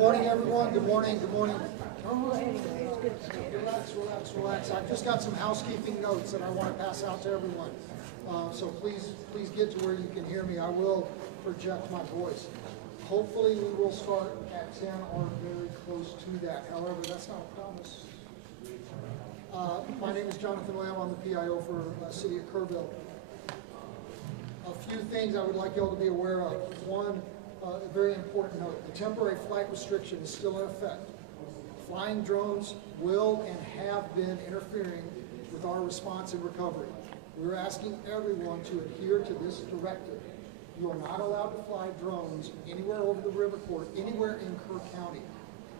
morning, everyone. Good morning. Good morning. Relax. I've just got some housekeeping notes that I want to pass out to everyone. So please get to where you can hear me. I will project my voice. Hopefully we will start at 10 or very close to that. However, that's not a promise. My name is Jonathan Lamb. I'm the PIO for the City of Kerrville. A few things I would like you all to be aware of. One, a very important note. The temporary flight restriction is still in effect. Flying drones will and have been interfering with our response and recovery. We're asking everyone to adhere to this directive. You are not allowed to fly drones anywhere over the river court, anywhere in Kerr County,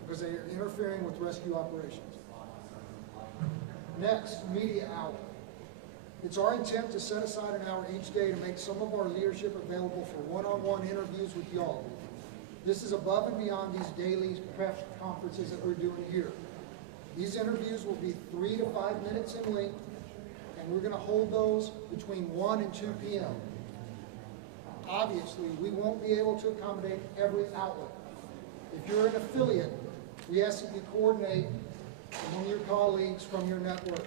because they are interfering with rescue operations. Next, media hour. It's our intent to set aside an hour each day to make some of our leadership available for one-on-one interviews with y'all. This is above and beyond these daily press conferences that we're doing here. These interviews will be 3 to 5 minutes in length, and we're going to hold those between 1 and 2 p.m. Obviously, we won't be able to accommodate every outlet. If you're an affiliate, we ask that you coordinate among your colleagues from your network.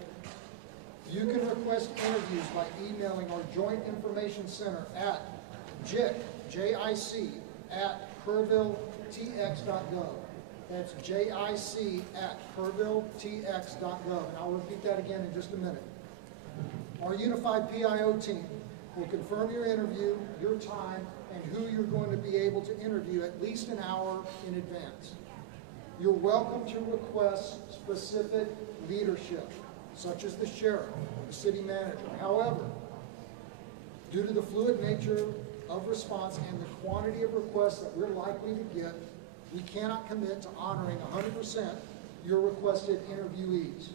You can request interviews by emailing our Joint Information Center at JIC at kerrvilletx.gov. That's JIC at kerrvilletx.gov. And I'll repeat that again in just a minute. Our unified PIO team will confirm your interview, your time, and who you're going to be able to interview at least an hour in advance. You're welcome to request specific leadership, such as the sheriff, the city manager. However, due to the fluid nature of response and the quantity of requests that we're likely to get, we cannot commit to honoring 100% your requested interviewees.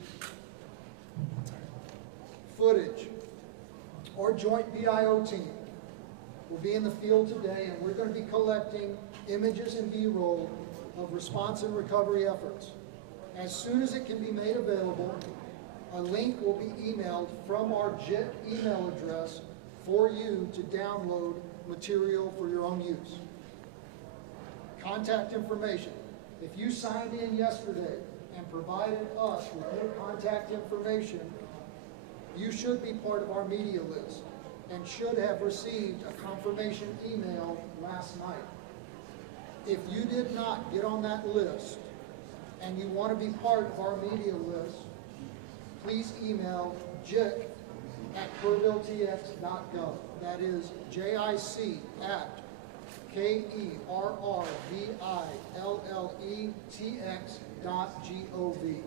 Footage. Our joint PIO team will be in the field today, and we're going to be collecting images and B-roll of response and recovery efforts. As soon as it can be made available, a link will be emailed from our JIT email address for you to download material for your own use. Contact information. If you signed in yesterday and provided us with your contact information, you should be part of our media list and should have received a confirmation email last night. If you did not get on that list and you want to be part of our media list, please email JIC at kerrvilletx.gov. That is JIC at KERRVILLETX.gov.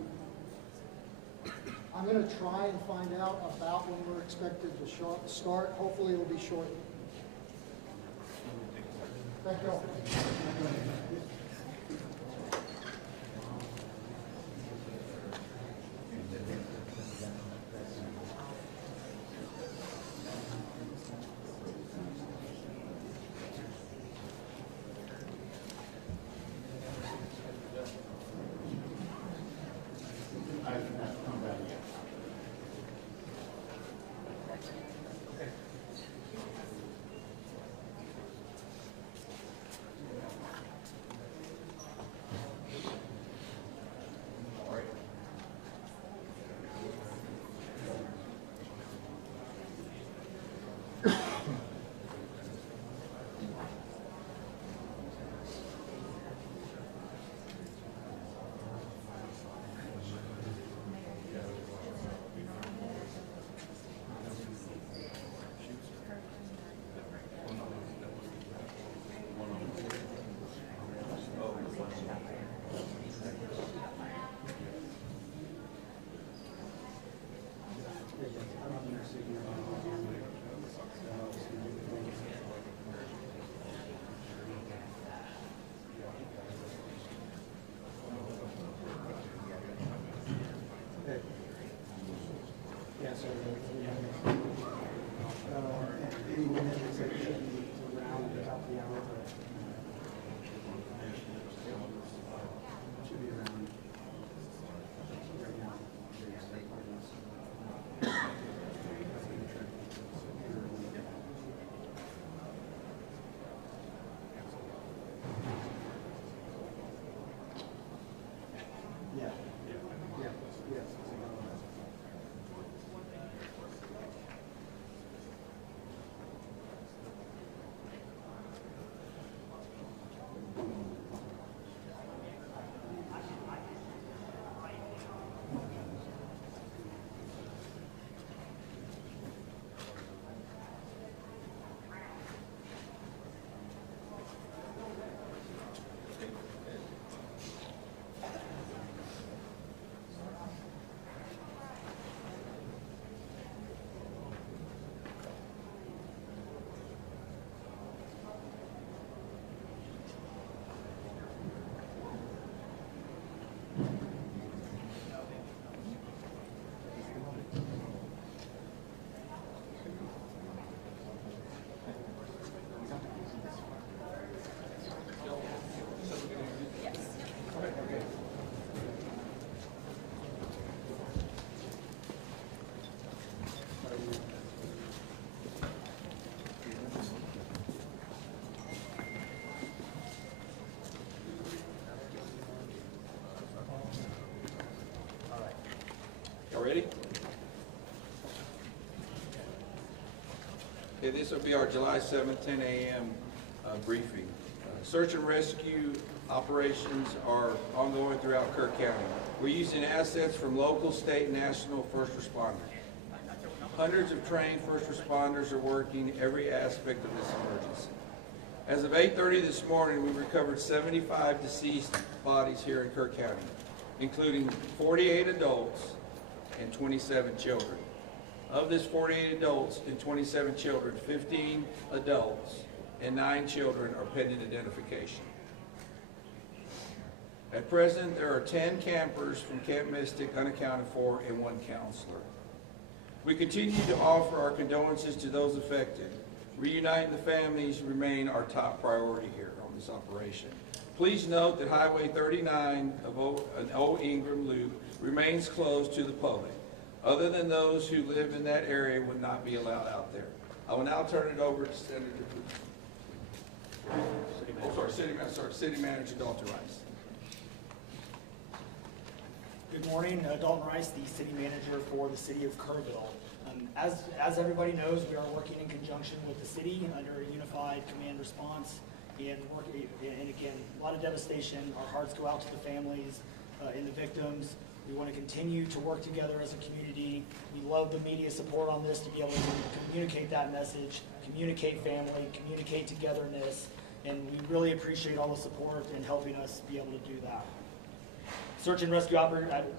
I'm going to try and find out about when we're expected to start. Hopefully it will be shortly. Thank you all. Okay, this will be our July 7th, 10 a.m. Briefing. Search and rescue operations are ongoing throughout Kerr County. We're using assets from local, state, and national first responders. Hundreds of trained first responders are working every aspect of this emergency. As of 8:30 this morning, we recovered 75 deceased bodies here in Kerr County, including 48 adults and 27 children. Of this 48 adults and 27 children, 15 adults and 9 children are pending identification. At present, there are 10 campers from Camp Mystic unaccounted for and 1 counselor. We continue to offer our condolences to those affected. Reuniting the families remain our top priority here on this operation. Please note that Highway 39 of Old Ingram Loop remains closed to the public. Other than those who live in that area would not be allowed out there. I will now turn it over to City Manager Dalton Rice. Good morning, Dalton Rice, the City Manager for the City of Kerrville. As everybody knows, we are working in conjunction with the city under a unified command response and again, a lot of devastation. Our hearts go out to the families and the victims. We want to continue to work together as a community. We love the media support on this to be able to communicate that message, communicate family, communicate togetherness, and we really appreciate all the support in helping us be able to do that. Search and rescue,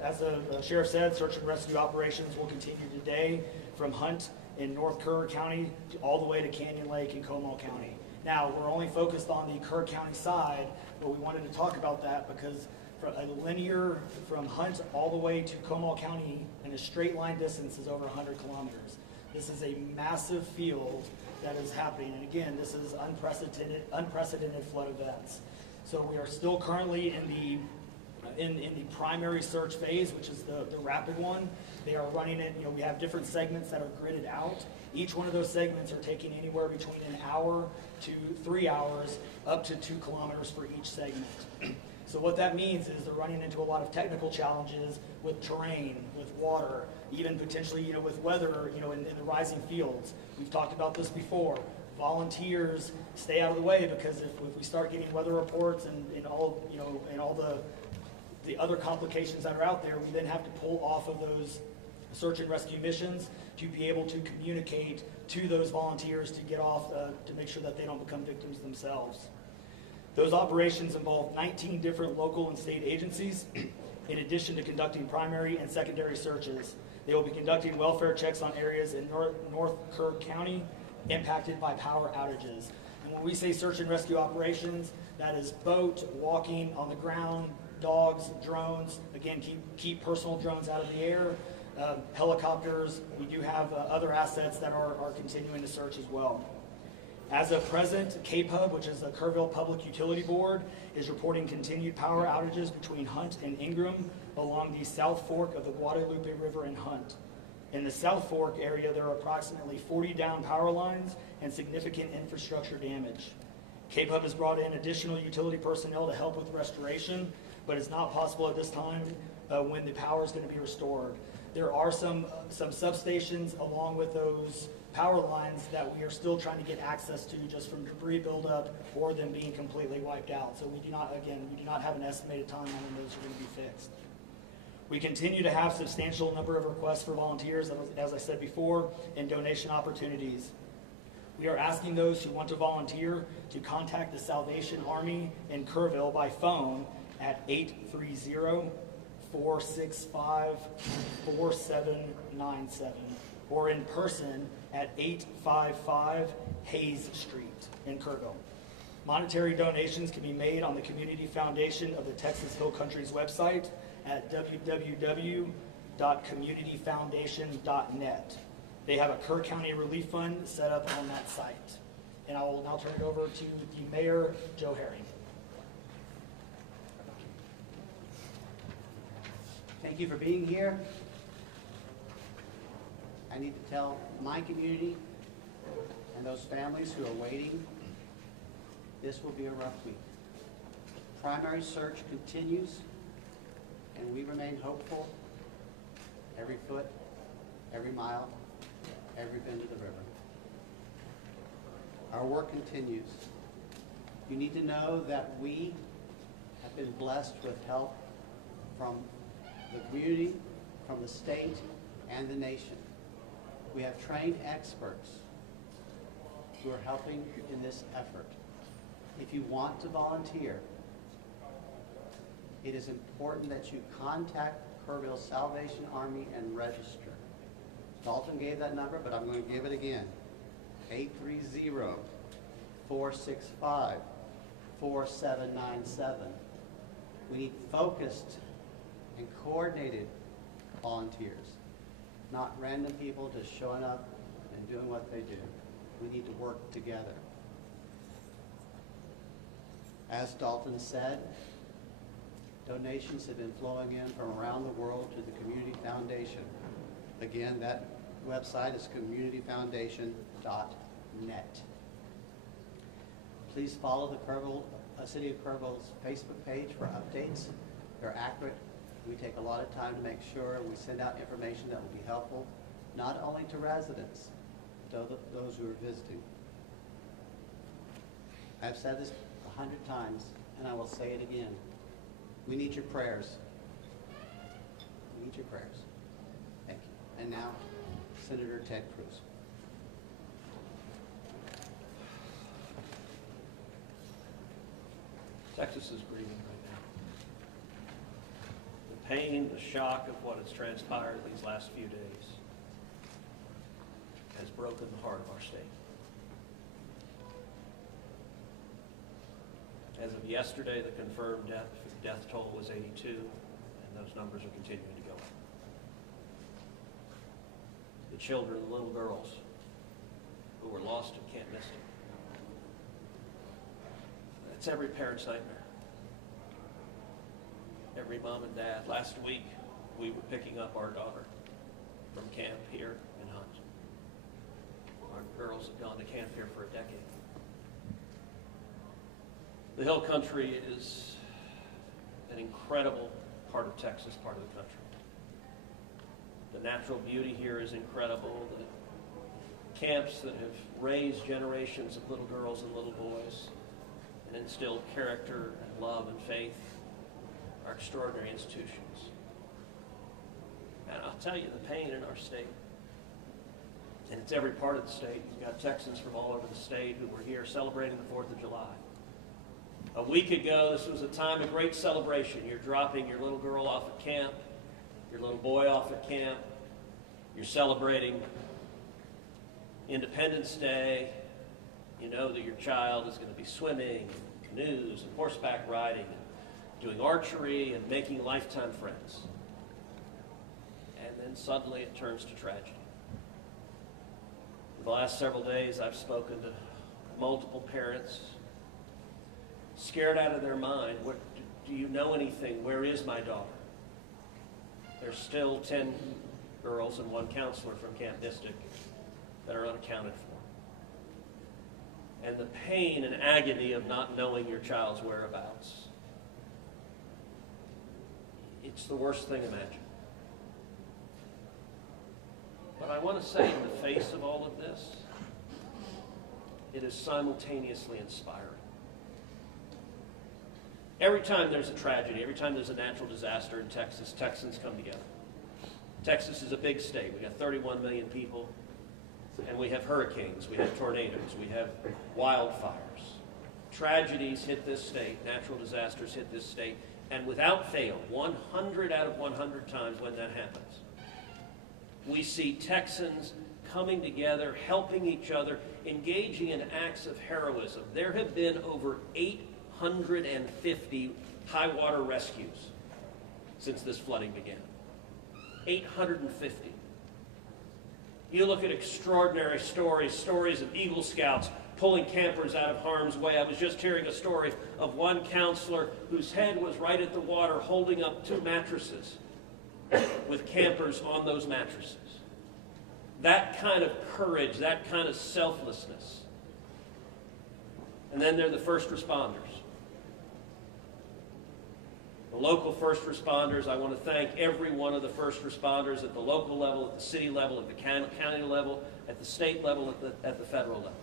as the sheriff said, search and rescue operations will continue today from Hunt in North Kerr County all the way to Canyon Lake in Comal County. Now, we're only focused on the Kerr County side, but we wanted to talk about that because a linear from Hunt all the way to Comal County in a straight line distance is over 100 kilometers. This is a massive field that is happening, and again, this is unprecedented flood events. So we are still currently in the primary search phase, which is the rapid one. They are running it, we have different segments that are gridded out. Each one of those segments are taking anywhere between an hour to 3 hours, up to 2 kilometers for each segment. So what that means is they're running into a lot of technical challenges with terrain, with water, even potentially, with weather, in the rising fields. We've talked about this before. Volunteers stay out of the way because if we start getting weather reports and all, and all the other complications that are out there, we then have to pull off of those search and rescue missions to be able to communicate to those volunteers to get off, to make sure that they don't become victims themselves. Those operations involve 19 different local and state agencies, in addition to conducting primary and secondary searches. They will be conducting welfare checks on areas in North Kerr County impacted by power outages. And when we say search and rescue operations, that is boat, walking, on the ground, dogs, drones. Again, keep personal drones out of the air, helicopters. We do have other assets that are continuing to search as well. As of present, KPUB, which is the Kerrville Public Utility Board, is reporting continued power outages between Hunt and Ingram along the South Fork of the Guadalupe River in Hunt. In the South Fork area, there are approximately 40 down power lines and significant infrastructure damage. KPUB has brought in additional utility personnel to help with restoration, but it's not possible at this time when the power is going to be restored. There are some substations along with those power lines that we are still trying to get access to just from debris buildup or them being completely wiped out. So we do not have an estimated timeline when those are going to be fixed. We continue to have substantial number of requests for volunteers, as I said before, and donation opportunities. We are asking those who want to volunteer to contact the Salvation Army in Kerrville by phone at 830-465-4797 or in person at 855 Hayes Street in Kerrville. Monetary donations can be made on the Community Foundation of the Texas Hill Country's website at www.communityfoundation.net. They have a Kerr County Relief Fund set up on that site. And I will now turn it over to the Mayor, Joe Herring. Thank you for being here. I need to tell my community and those families who are waiting, this will be a rough week. Primary search continues, and we remain hopeful every foot, every mile, every bend of the river. Our work continues. You need to know that we have been blessed with help from the community, from the state, and the nation. We have trained experts who are helping in this effort. If you want to volunteer, it is important that you contact Kerrville Salvation Army and register. Dalton gave that number, but I'm going to give it again. 830-465-4797. We need focused and coordinated volunteers, not random people just showing up and doing what they do. We need to work together. As Dalton said, donations have been flowing in from around the world to the Community Foundation. Again, that website is communityfoundation.net. Please follow the City of Kerrville's Facebook page for updates. They're accurate. We take a lot of time to make sure we send out information that will be helpful, not only to residents, but to those who are visiting. I've said this 100 times, and I will say it again. We need your prayers. We need your prayers. Thank you. And now, Senator Ted Cruz. Texas is grieving right now. The pain, the shock of what has transpired these last few days has broken the heart of our state. As of yesterday, the confirmed death toll was 82, and those numbers are continuing to go up. The children, the little girls who were lost at Camp Mystic. It's every parent's nightmare. Every mom and dad. Last week, we were picking up our daughter from camp here in Hunt. Our girls have gone to camp here for a decade. The Hill Country is an incredible part of Texas, part of the country. The natural beauty here is incredible. The camps that have raised generations of little girls and little boys and instilled character and love and faith are extraordinary institutions. And I'll tell you, the pain in our state, and it's every part of the state. You've got Texans from all over the state who were here celebrating the 4th of July. A week ago, this was a time of great celebration. You're dropping your little girl off at camp, your little boy off at camp. You're celebrating Independence Day. You know that your child is going to be swimming, canoes, and horseback riding, and doing archery, and making lifetime friends. And then suddenly it turns to tragedy. For the last several days, I've spoken to multiple parents, scared out of their mind. What, do you know anything? Where is my daughter? There's still 10 girls and 1 counselor from Camp Mystic that are unaccounted for. And the pain and agony of not knowing your child's whereabouts, it's the worst thing imagined. But I want to say, in the face of all of this, it is simultaneously inspiring. Every time there's a tragedy, every time there's a natural disaster in Texas, Texans come together. Texas is a big state. We got 31 million people, and we have hurricanes, we have tornadoes, we have wildfires. Tragedies hit this state, natural disasters hit this state, and without fail, 100 out of 100 times when that happens, we see Texans coming together, helping each other, engaging in acts of heroism. There have been over 850 high water rescues since this flooding began. 850. You look at extraordinary stories of Eagle Scouts pulling campers out of harm's way. I was just hearing a story of one counselor whose head was right at the water holding up 2 mattresses with campers on those mattresses. That kind of courage, that kind of selflessness. And then there are the first responders. The local first responders, I want to thank every one of the first responders at the local level, at the city level, at the county level, at the state level, at the federal level.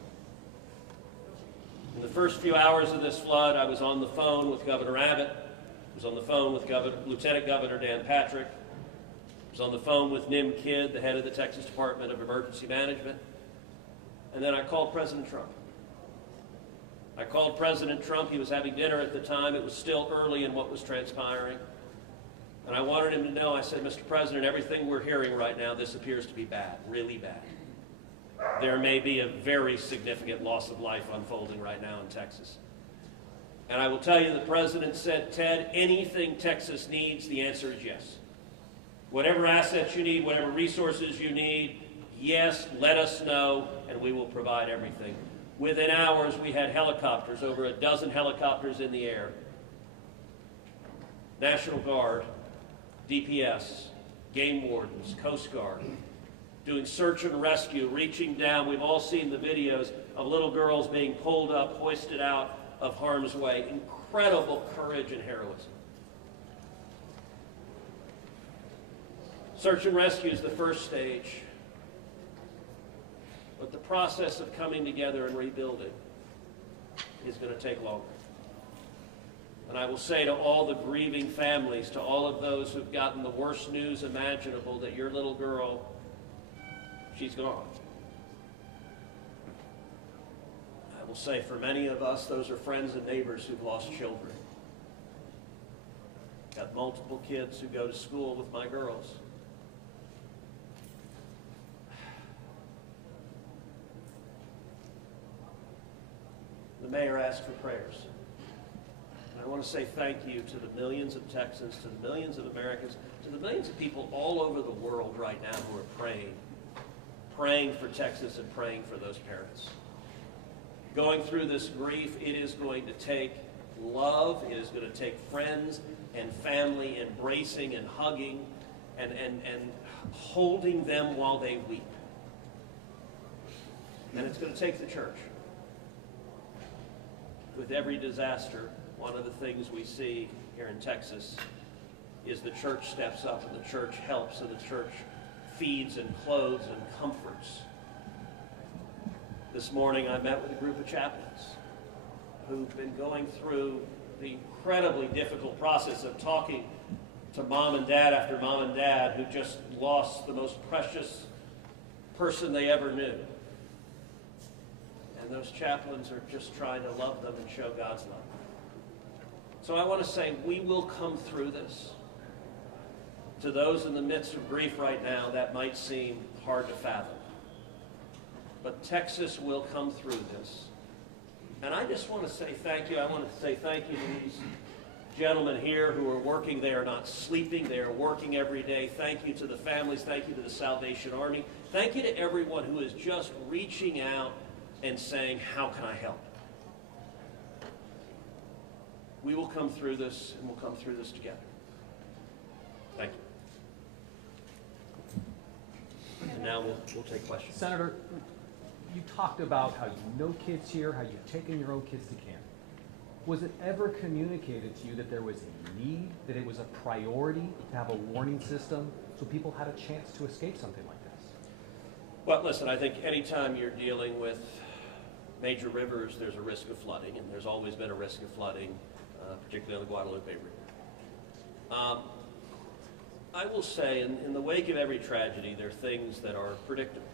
first few hours of this flood, I was on the phone with Governor Abbott. I was on the phone with Lieutenant Governor Dan Patrick. I was on the phone with Nim Kidd, the head of the Texas Department of Emergency Management. And then I called President Trump. I called President Trump. He was having dinner at the time. It was still early in what was transpiring. And I wanted him to know, I said, Mr. President, everything we're hearing right now, this appears to be bad, really bad. There may be a very significant loss of life unfolding right now in Texas. And I will tell you, the President said, Ted, anything Texas needs, the answer is yes. Whatever assets you need, whatever resources you need, yes, let us know, and we will provide everything. Within hours, we had helicopters, over a dozen helicopters in the air. National Guard, DPS, game wardens, Coast Guard, doing search and rescue, reaching down. We've all seen the videos of little girls being pulled up, hoisted out of harm's way. Incredible courage and heroism. Search and rescue is the first stage. But the process of coming together and rebuilding is going to take longer. And I will say to all the grieving families, to all of those who've gotten the worst news imaginable, that your little girl, she's gone. I will say for many of us, those are friends and neighbors who've lost children. Got multiple kids who go to school with my girls. The mayor asked for prayers. And I want to say thank you to the millions of Texans, to the millions of Americans, to the millions of people all over the world right now who are praying for Texas and praying for those parents. Going through this grief, it is going to take love, it is going to take friends and family embracing and hugging and holding them while they weep. And it's going to take the church. With every disaster, one of the things we see here in Texas is the church steps up and the church helps and the church feeds and clothes and comforts. This morning I met with a group of chaplains who've been going through the incredibly difficult process of talking to mom and dad after mom and dad who just lost the most precious person they ever knew. And those chaplains are just trying to love them and show God's love. So I want to say we will come through this. To those in the midst of grief right now, that might seem hard to fathom. But Texas will come through this. And I just want to say thank you. I want to say thank you to these gentlemen here who are working. They are not sleeping. They are working every day. Thank you to the families. Thank you to the Salvation Army. Thank you to everyone who is just reaching out and saying, how can I help? We will come through this, and we'll come through this together. Thank you. And now we'll take questions. Senator, you talked about how you know kids here, how you've taken your own kids to camp. Was it ever communicated to you that there was a need, that it was a priority to have a warning system so people had a chance to escape something like this? Well, listen, I think anytime you're dealing with major rivers, there's a risk of flooding, and there's always been a risk of flooding, particularly on the Guadalupe River. I will say, in the wake of every tragedy, there are things that are predictable.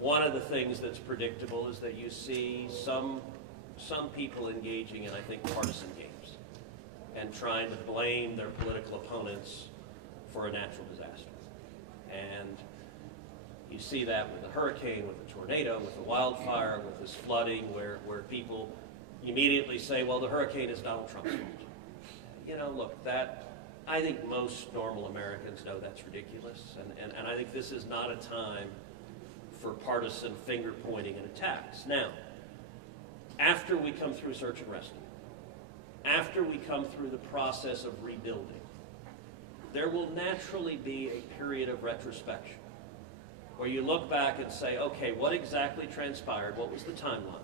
One of the things that's predictable is that you see some people engaging in, I think, partisan games and trying to blame their political opponents for a natural disaster. And you see that with the hurricane, with the tornado, with the wildfire, with this flooding, where people immediately say, well, the hurricane is Donald Trump's fault. You know, look, that, I think most normal Americans know that's ridiculous, and I think this is not a time for partisan finger pointing and attacks. Now, after we come through search and rescue, after we come through the process of rebuilding, there will naturally be a period of retrospection where you look back and say, okay, what exactly transpired? What was the timeline?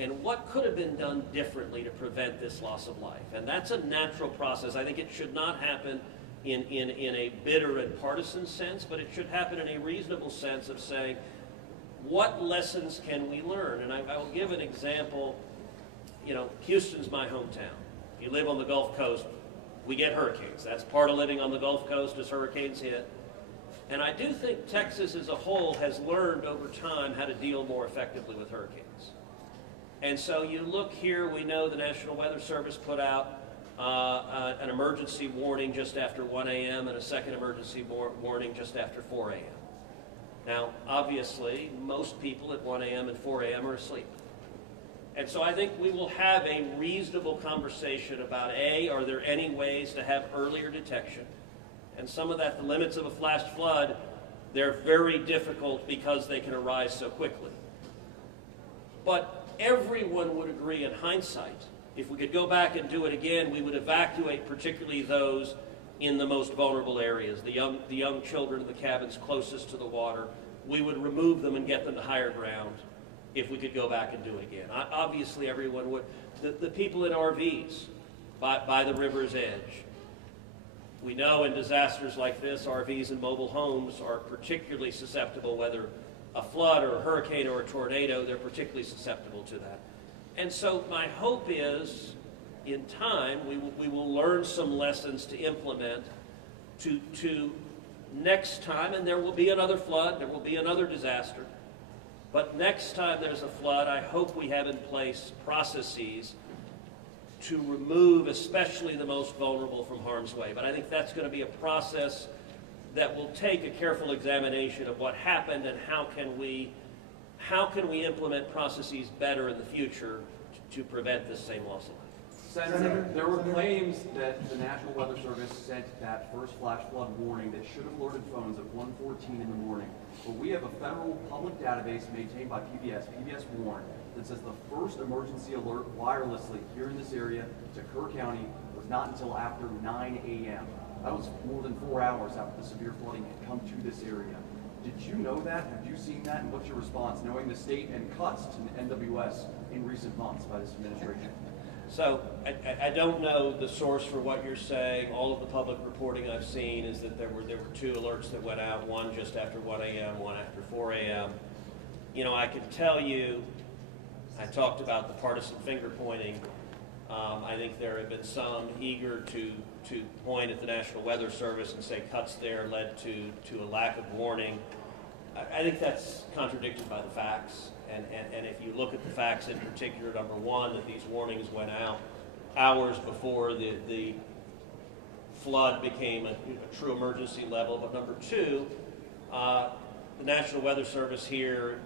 And what could have been done differently to prevent this loss of life? And that's a natural process. I think it should not happen in a bitter and partisan sense, but it should happen in a reasonable sense of saying, what lessons can we learn? And I will give an example. You know, Houston's my hometown. If you live on the Gulf Coast, we get hurricanes. That's part of living on the Gulf Coast as hurricanes hit. And I do think Texas as a whole has learned over time how to deal more effectively with hurricanes. And so you look here, we know the National Weather Service put out an emergency warning just after 1 a.m. and a second emergency warning just after 4 a.m. Now, obviously, most people at 1 a.m. and 4 a.m. are asleep. And so I think we will have a reasonable conversation about, A, are there any ways to have earlier detection? And some of that, the limits of a flash flood, they're very difficult because they can arise so quickly. But everyone would agree in hindsight, if we could go back and do it again, we would evacuate particularly those in the most vulnerable areas, the young children in the cabins closest to the water. We would remove them and get them to higher ground if we could go back and do it again. Obviously, everyone would. The people in RVs by the river's edge. We know in disasters like this, RVs and mobile homes are particularly susceptible, whether a flood or a hurricane or a tornado, they're particularly susceptible to that. And so my hope is, in time, we will learn some lessons to implement to next time, and there will be another flood, there will be another disaster. But next time there's a flood, I hope we have in place processes to remove especially the most vulnerable from harm's way. But I think that's going to be a process that will take a careful examination of what happened and how can we implement processes better in the future to prevent this same loss of life. Senator, there were claims that the National Weather Service sent that first flash flood warning that should have alerted phones at 1:14 in the morning. But we have a federal public database maintained by PBS Warn, that says the first emergency alert wirelessly here in this area to Kerr County was not until after 9 a.m. That was more than 4 hours after the severe flooding had come to this area. Did you know that? Have you seen that? And what's your response, knowing the state and cuts to NWS in recent months by this administration? So I don't know the source for what you're saying. All of the public reporting I've seen is that there were two alerts that went out, one just after 1 a.m., one after 4 a.m. You know, I can tell you, I talked about the partisan finger pointing. I think there have been some eager to point at the National Weather Service and say cuts there led to a lack of warning. I think that's contradicted by the facts. And if you look at the facts in particular, number one, that these warnings went out hours before the flood became a true emergency level. But number two, the National Weather Service here,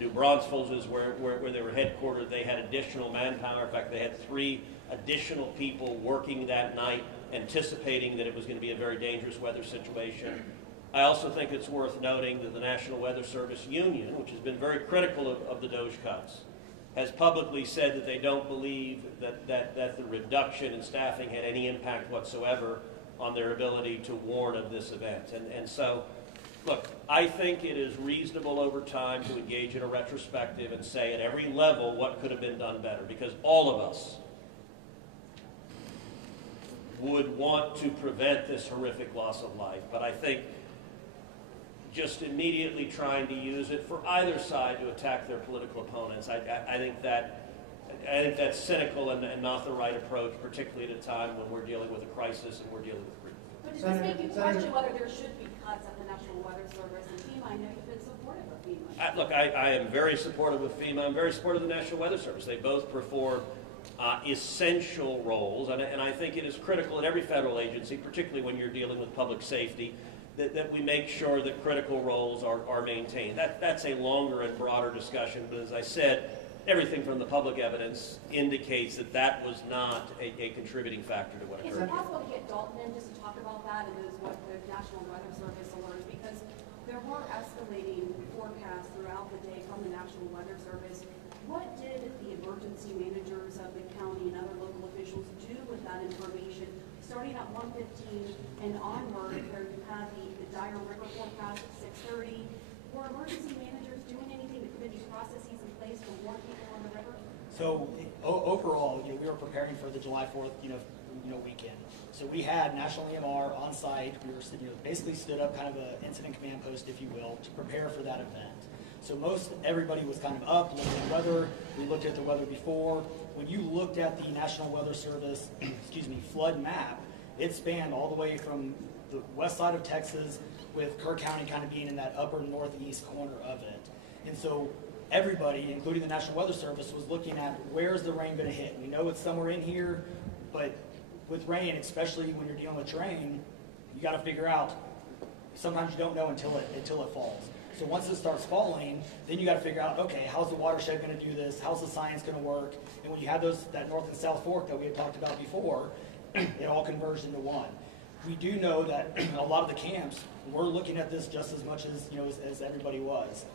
New Braunfels is where they were headquartered. They had additional manpower. In fact, they had 3 additional people working that night, anticipating that it was going to be a very dangerous weather situation. I also think it's worth noting that the National Weather Service Union, which has been very critical of the DOGE cuts, has publicly said that they don't believe that the reduction in staffing had any impact whatsoever on their ability to warn of this event. And so, look, I think it is reasonable over time to engage in a retrospective and say at every level what could have been done better, because all of us would want to prevent this horrific loss of life. But I think just immediately trying to use it for either side to attack their political opponents, I think that's cynical and not the right approach, particularly at a time when we're dealing with a crisis and we're dealing with grief. But does this make you question whether there should be cuts at the National Weather Service and FEMA? I know you've been supportive of FEMA. Look, I am very supportive of FEMA. I'm very supportive of the National Weather Service. They both perform essential roles, and I think it is critical in every federal agency, particularly when you're dealing with public safety, that we make sure that critical roles are maintained. That's a longer and broader discussion, but as I said, everything from the public evidence indicates that was not a contributing factor to what Is occurred. it possible to get Dalton in just to talk about that and what the National Weather Service alerts? Because there were escalating forecasts throughout the day from the National Weather Service. What did the emergency managers of the county and other local officials do with that information? Starting at 1:15 and onward, where you had the dire river forecast at 6:30, were emergency managers doing anything to put these processes in place to warn people on the river? So overall, we were preparing for the July 4th, weekend. So we had National EMR on site. We were, basically stood up kind of an incident command post, if you will, to prepare for that event. So most everybody was kind of up, looking at weather. We looked at the weather before. When you looked at the National Weather Service, flood map, it spanned all the way from the west side of Texas, with Kerr County kind of being in that upper northeast corner of it. And so everybody, including the National Weather Service, was looking at where's the rain going to hit. We know it's somewhere in here, but with rain, especially when you're dealing with terrain, you got to figure out. Sometimes you don't know until it falls. So once it starts falling, then you got to figure out, okay, how's the watershed going to do this? How's the science going to work? And when you have that north and south fork that we had talked about before, it all converged into one. We do know that a lot of the camps were looking at this just as much as as everybody was.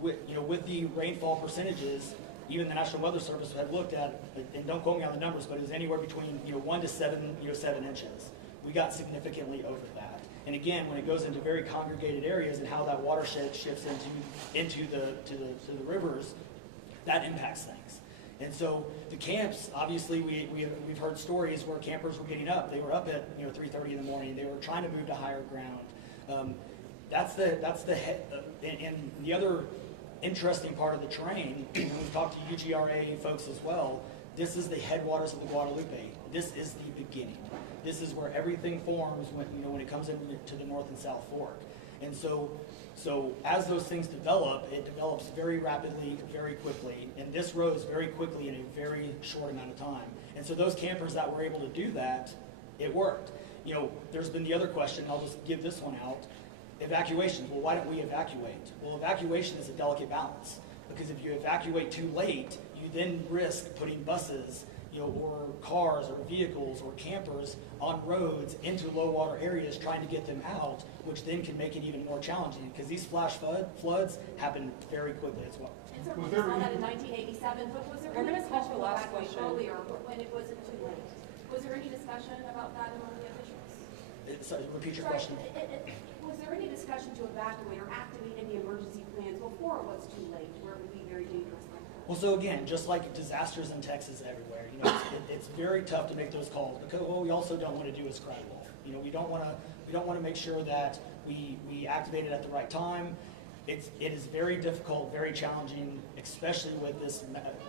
With the rainfall percentages, even the National Weather Service had looked at, and don't quote me on the numbers, but it was anywhere between 1 to 7 inches. We got significantly over that. And again, when it goes into very congregated areas and how that watershed shifts into the rivers, that impacts things. And so the camps, obviously, we've heard stories where campers were getting up. They were up at 3:30 in the morning. They were trying to move to higher ground. That's the head. And the other interesting part of the terrain, when we talked to UGRA folks as well, this is the headwaters of the Guadalupe. This is the beginning. This is where everything forms when it comes into the North and South Fork. And so as those things develop, it develops very rapidly, very quickly, and this rose very quickly in a very short amount of time. And so those campers that were able to do that, it worked. There's been the other question, I'll just give this one out. Evacuation. Well, why don't we evacuate? Well, evacuation is a delicate balance, because if you evacuate too late, you then risk putting buses, or cars or vehicles or campers on roads into low water areas trying to get them out, which then can make it even more challenging, because these flash floods happen very quickly as well. And so we saw that in 1987, but was there any discussion about evacuate earlier when it wasn't too late? Was there any discussion about that among the officials? Sorry, repeat your question. Was there any discussion to evacuate or activate any emergency plans before it was too late, where it would be very dangerous like that? Well, so again, just like disasters in Texas everywhere, it's very tough to make those calls, because what we also don't want to do is cry wolf. We don't want to make sure that we activate it at the right time. It is very difficult, very challenging, especially with this.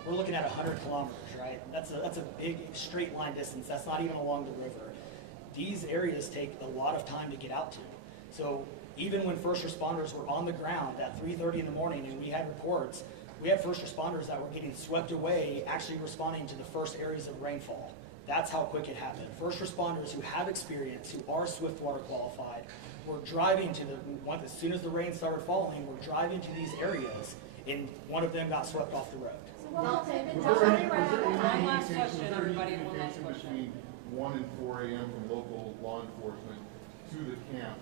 We're looking at 100 kilometers, right? That's a big straight line distance. That's not even along the river. These areas take a lot of time to get out to. So even when first responders were on the ground at 3:30 in the morning, and we had reports, we had first responders that were getting swept away, actually responding to the first areas of rainfall. That's how quick it happened. First responders who have experience, who are Swiftwater qualified, were driving to as soon as the rain started falling, were driving to these areas, and one of them got swept off the road. So what else had been Was done? there any communication between 1 and 4 a.m. from local law enforcement to the camp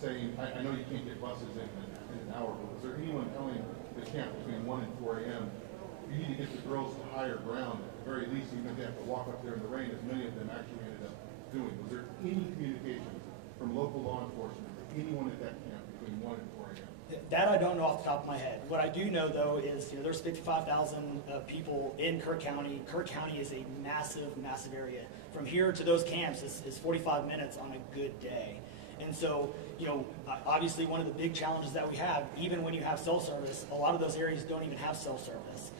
saying, I know you can't get buses in an hour, but was there anyone telling the camp between 1 and 4 a.m., you need to get the girls to higher ground, at the very least, even if they have to walk up there in the rain, as many of them actually ended up doing? Was there any communication from local law enforcement to anyone at that camp between 1 and 4 a.m.? That I don't know off the top of my head. What I do know, though, is there's 55,000 people in Kerr County. Kerr County is a massive, massive area. From here to those camps is 45 minutes on a good day. And so, obviously one of the big challenges that we have, even when you have cell service, a lot of those areas don't even have cell service.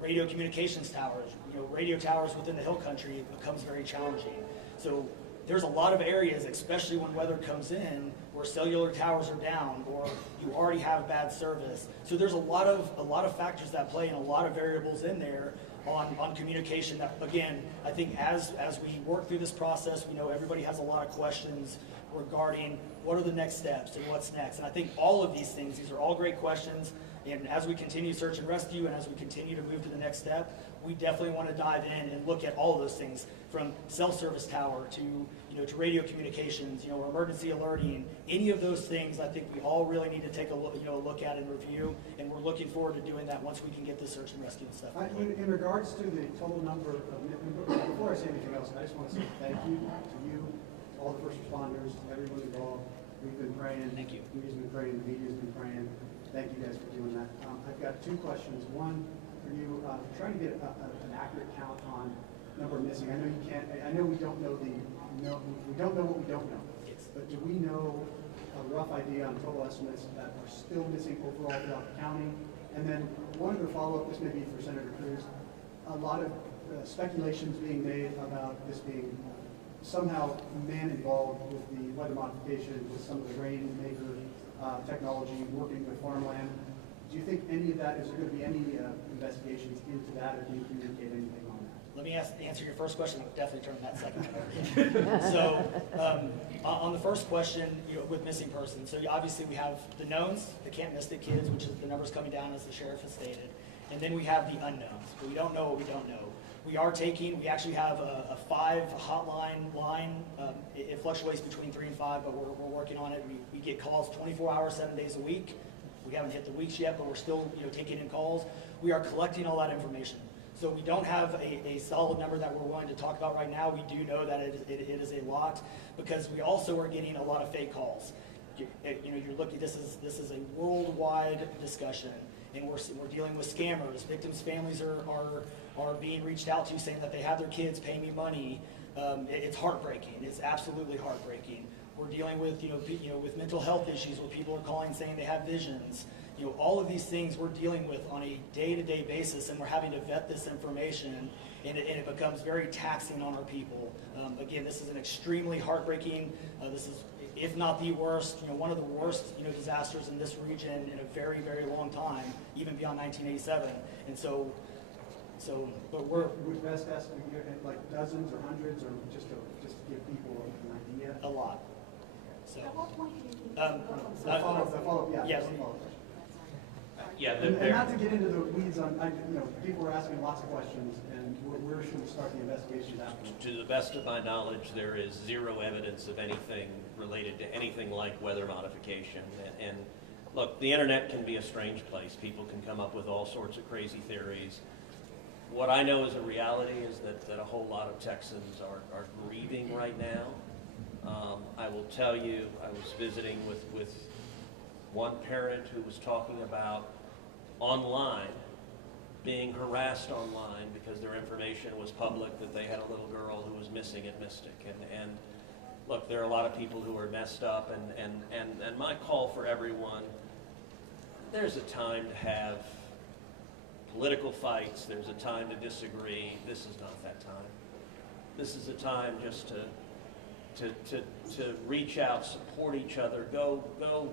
Radio communications towers, radio towers within the hill country becomes very challenging. So there's a lot of areas, especially when weather comes in, where cellular towers are down or you already have bad service. So there's a lot of factors that play and a lot of variables in there on communication that, again, I think as we work through this process, we know everybody has a lot of questions regarding what are the next steps and what's next. And I think all of these things, these are all great questions. And as we continue search and rescue and as we continue to move to the next step, we definitely want to dive in and look at all of those things, from cell service tower to radio communications, or emergency alerting. Any of those things, I think we all really need to take a look at and review. And we're looking forward to doing that once we can get the search and rescue and stuff. In regards to the total number of, before I say anything else, I just want to say thank you to you, all the first responders, everyone involved. We've been praying. Thank you. We've been praying. The media's been praying. Thank you guys for doing that. I've got two questions. One for you, trying to get an accurate count on number of missing. I know you can't. I know we don't know we don't know what we don't know. Yes. But do we know a rough idea on total estimates that are still missing overall throughout the county? And then one other follow-up, this may be for Senator Cruz. A lot of speculations being made about this being somehow man involved with the weather modification, with some of the rainmaker technology, working with farmland. Do you think any of that, is there going to be any investigations into that, or do you communicate anything on that? Let me answer your first question. I'll definitely turn that second one over. So, on the first question, with missing persons, so obviously we have the knowns, the Camp Mystic kids, which is the numbers coming down as the sheriff has stated, and then we have the unknowns. We don't know what we don't know. We actually have a 5 hotline line. It fluctuates between 3 and 5, but we're working on it. We get calls 24 hours, 7 days a week. We haven't hit the weeks yet, but we're still taking in calls. We are collecting all that information. So we don't have a solid number that we're willing to talk about right now. We do know that it is a lot, because we also are getting a lot of fake calls. You're looking. This is a worldwide discussion, and we're dealing with scammers. Victims' families are being reached out to, saying that they have their kids, pay me money. It's heartbreaking. It's absolutely heartbreaking. We're dealing with with mental health issues, where people are calling saying they have visions. All of these things we're dealing with on a day-to-day basis, and we're having to vet this information, and it becomes very taxing on our people. Again, this is an extremely heartbreaking, this is, if not the worst, one of the worst, disasters in this region in a very, very long time, even beyond 1987. And so, but would best estimate like dozens or hundreds, or just to give people an idea? a lot. So, At what point do you think? The follow-up, yeah. Yes. the follow-up question. Yeah, And not to get into the weeds on, people are asking lots of questions, and where should we start the investigations after? to the best of my knowledge, there is zero evidence of anything related to anything like weather modification. And look, the internet can be a strange place. People can come up with all sorts of crazy theories. What I know is a reality is that a whole lot of Texans are grieving right now. I will tell you, I was visiting with one parent who was talking about online, being harassed online because their information was public, that they had a little girl who was missing at Mystic. And look, there are a lot of people who are messed up, and my call for everyone, there's a time to have political fights, there's a time to disagree. This is not that time. This is a time just to reach out, support each other, go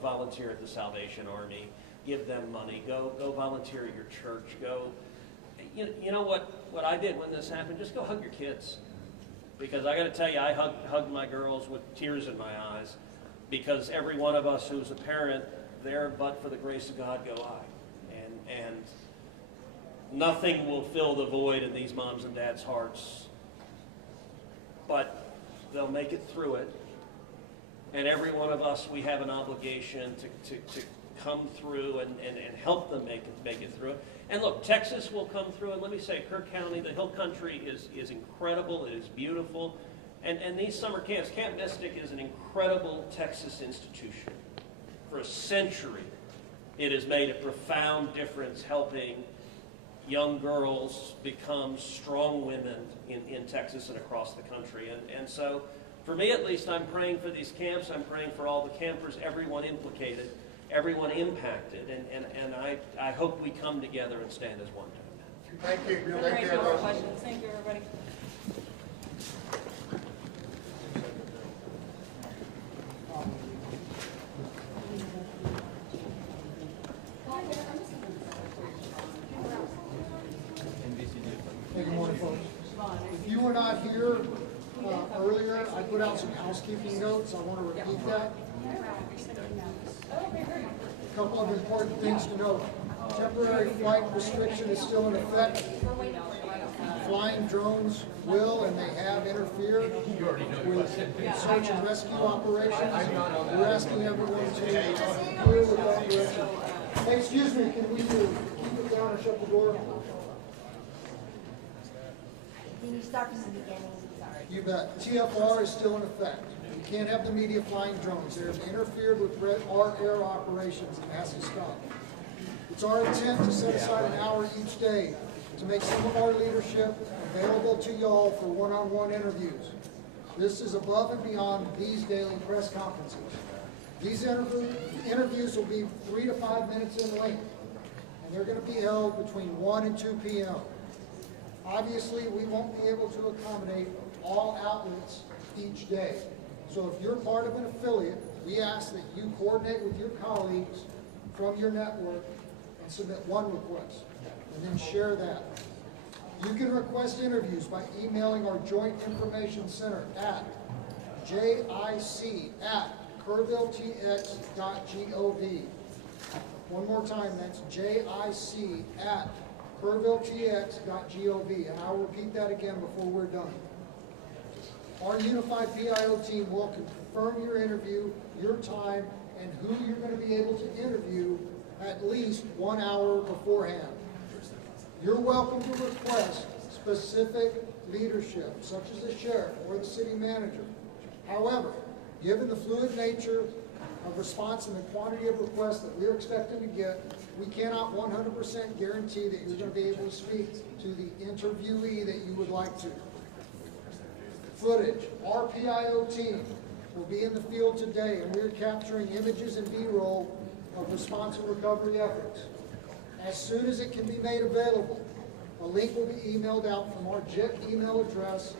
volunteer at the Salvation Army, give them money, go volunteer at your church, go. You know what I did when this happened? Just go hug your kids. Because I got to tell you, I hugged my girls with tears in my eyes, because every one of us who's a parent, there but for the grace of God go I. And nothing will fill the void in these moms and dads' hearts, but they'll make it through it. And every one of us, we have an obligation to come through and help them make it through it. And look, Texas will come through, and let me say, Kerr County, the Hill Country is incredible, it is beautiful. And these summer camps, Camp Mystic is an incredible Texas institution. For a century, it has made a profound difference helping young girls become strong women in Texas and across the country. And so, for me at least, I'm praying for these camps. I'm praying for all the campers, everyone implicated, everyone impacted. And I hope we come together and stand as one. Thank you. There Thank are you, no more everyone. questions. Thank you, everybody. Hey, good morning, folks. If you were not here earlier, I put out some housekeeping notes. I want to repeat that. A couple of important things to note. Temporary flight restriction is still in effect. Flying drones will and they have interfered with search and rescue operations. We're asking everyone to clear with that direction. Hey, excuse me, can we keep it down and shut the door? Can you start from the beginning? Sorry. You bet. TFR is still in effect. You can't have the media flying drones. They have interfered with our air operations and it has to stop. It's our intent to set aside an hour each day to make some of our leadership available to y'all for one-on-one interviews. This is above and beyond these daily press conferences. These interviews will be 3 to 5 minutes in length, and they're going to be held between 1 and 2 p.m. Obviously, we won't be able to accommodate all outlets each day. So if you're part of an affiliate, we ask that you coordinate with your colleagues from your network and submit one request, and then share that. You can request interviews by emailing our Joint Information Center at jic@kerrvilletx.gov. One more time, that's jic@kerrvilletx.gov, and I'll repeat that again before we're done. Our unified PIO team will confirm your interview, your time, and who you're going to be able to interview at least 1 hour beforehand. You're welcome to request specific leadership, such as the sheriff or the city manager. However, given the fluid nature of response and the quantity of requests that we're expecting to get, we cannot 100% guarantee that you're going to be able to speak to the interviewee that you would like to. Footage. Our PIO team will be in the field today, and we're capturing images and B-roll of response and recovery efforts. As soon as it can be made available, a link will be emailed out from our JIC email address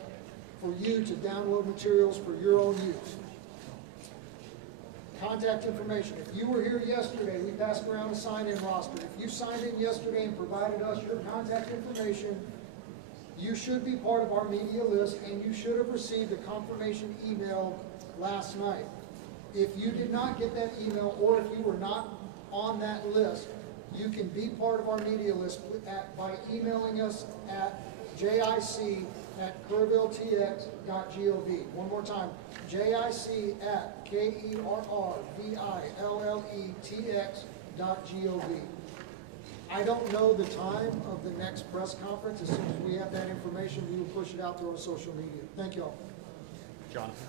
for you to download materials for your own use. Contact information. If you were here yesterday, we passed around a sign-in roster. If you signed in yesterday and provided us your contact information, you should be part of our media list, and you should have received a confirmation email last night. If you did not get that email, or if you were not on that list, you can be part of our media list by emailing us at jic@kerrvilletx.gov. One more time, jic@kerrvilletx.gov. I don't know the time of the next press conference. As soon as we have that information, we will push it out through our social media. Thank you all. Jonathan?